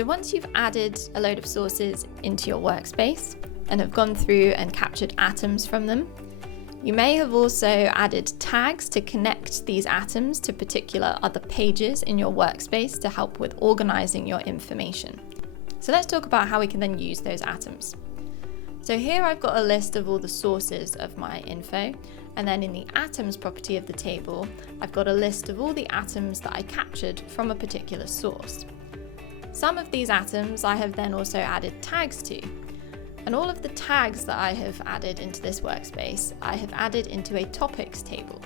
So once you've added a load of sources into your workspace and have gone through and captured atoms from them, you may have also added tags to connect these atoms to particular other pages in your workspace to help with organizing your information. So let's talk about how we can then use those atoms. So here I've got a list of all the sources of my info, and then in the atoms property of the table, I've got a list of all the atoms that I captured from a particular source. Some of these atoms I have then also added tags to, and all of the tags that I have added into this workspace, I have added into a topics table.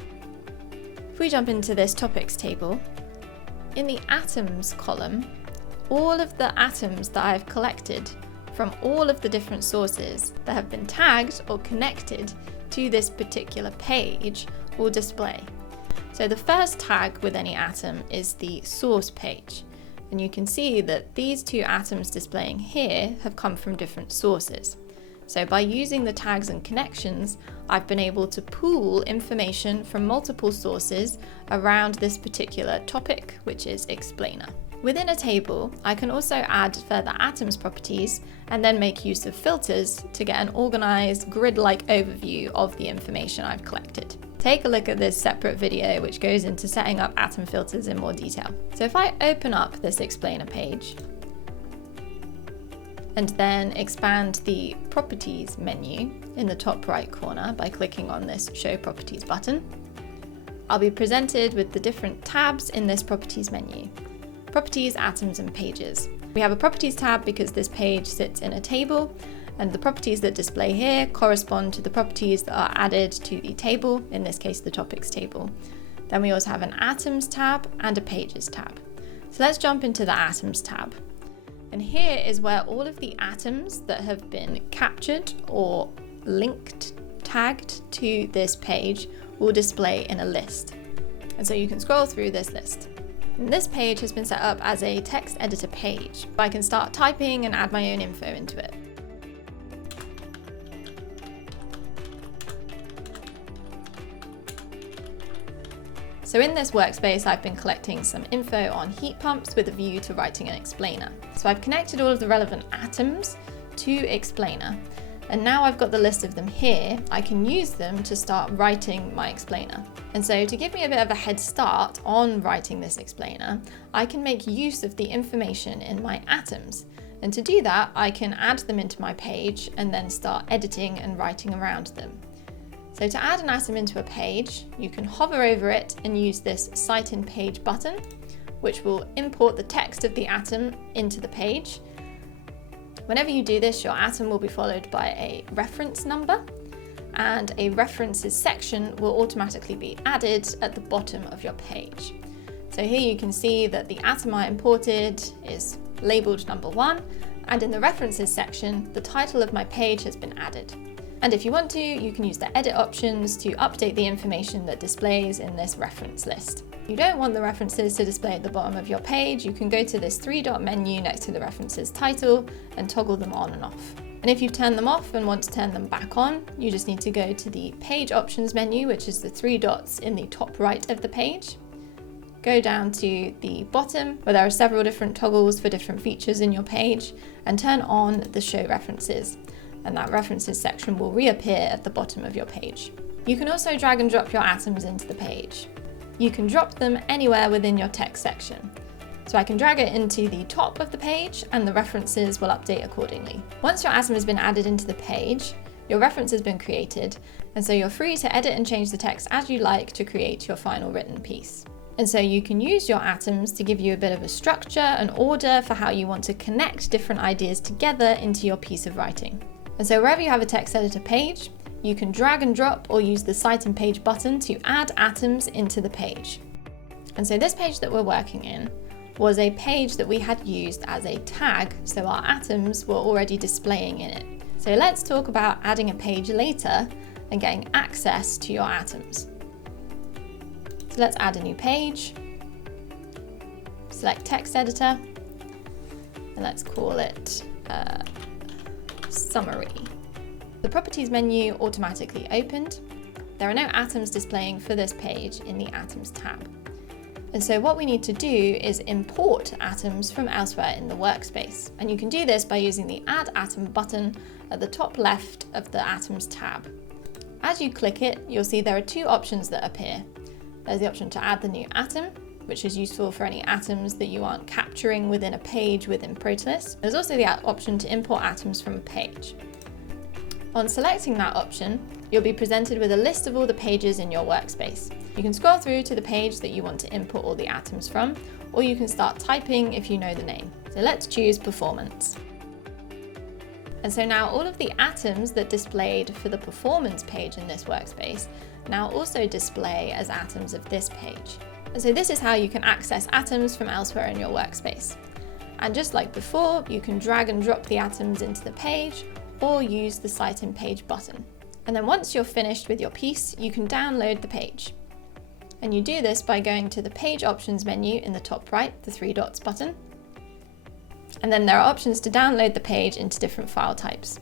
If we jump into this topics table, in the atoms column, all of the atoms that I've collected from all of the different sources that have been tagged or connected to this particular page will display. So the first tag with any atom is the source page. And you can see that these two atoms displaying here have come from different sources. So by using the tags and connections, I've been able to pool information from multiple sources around this particular topic, which is explainer. Within a table, I can also add further atoms properties and then make use of filters to get an organized grid-like overview of the information I've collected. Take a look at this separate video which goes into setting up atom filters in more detail. So if I open up this explainer page and then expand the properties menu in the top right corner by clicking on this show properties button, I'll be presented with the different tabs in this properties menu. Properties, atoms, and pages. We have a properties tab because this page sits in a table, and the properties that display here correspond to the properties that are added to the table, in this case the topics table. Then we also have an atoms tab and a pages tab. So let's jump into the atoms tab. And here is where all of the atoms that have been captured or linked, tagged to this page will display in a list. And so you can scroll through this list. And this page has been set up as a text editor page. I can start typing and add my own info into it. So in this workspace, I've been collecting some info on heat pumps with a view to writing an explainer. So I've connected all of the relevant atoms to explainer, and now I've got the list of them here. I can use them to start writing my explainer. And so to give me a bit of a head start on writing this explainer, I can make use of the information in my atoms. And to do that, I can add them into my page and then start editing and writing around them. So to add an atom into a page, you can hover over it and use this Cite in Page button, which will import the text of the atom into the page. Whenever you do this, your atom will be followed by a reference number, and a references section will automatically be added at the bottom of your page. So here you can see that the atom I imported is labeled number 1, and in the references section, the title of my page has been added. And if you want to, you can use the edit options to update the information that displays in this reference list. If you don't want the references to display at the bottom of your page, you can go to this 3-dot menu next to the references title and toggle them on and off. And if you've turned them off and want to turn them back on, you just need to go to the page options menu, which is the 3 dots in the top right of the page. Go down to the bottom where there are several different toggles for different features in your page, and turn on the show references. And that references section will reappear at the bottom of your page. You can also drag and drop your atoms into the page. You can drop them anywhere within your text section. So I can drag it into the top of the page and the references will update accordingly. Once your atom has been added into the page, your reference has been created, and so you're free to edit and change the text as you like to create your final written piece. And so you can use your atoms to give you a bit of a structure and order for how you want to connect different ideas together into your piece of writing. And so wherever you have a text editor page, you can drag and drop or use the Cite in Page button to add atoms into the page. And so this page that we're working in was a page that we had used as a tag, so our atoms were already displaying in it. So let's talk about adding a page later and getting access to your atoms. So let's add a new page, select text editor, and let's call it summary. The properties menu automatically opened. There are no atoms displaying for this page in the atoms tab. And so what we need to do is import atoms from elsewhere in the workspace. And you can do this by using the Add Atom button at the top left of the Atoms tab. As you click it, you'll see there are two options that appear. There's the option to add the new atom, which is useful for any atoms that you aren't capturing within a page within Protolyst. There's also the option to import atoms from a page. On selecting that option, you'll be presented with a list of all the pages in your workspace. You can scroll through to the page that you want to import all the atoms from, or you can start typing if you know the name. So let's choose Performance. And so now all of the atoms that displayed for the Performance page in this workspace now also display as atoms of this page. And so this is how you can access atoms from elsewhere in your workspace. And just like before, you can drag and drop the atoms into the page or use the Cite in Page button. And then once you're finished with your piece, you can download the page. And you do this by going to the Page Options menu in the top right, the three dots button. And then there are options to download the page into different file types.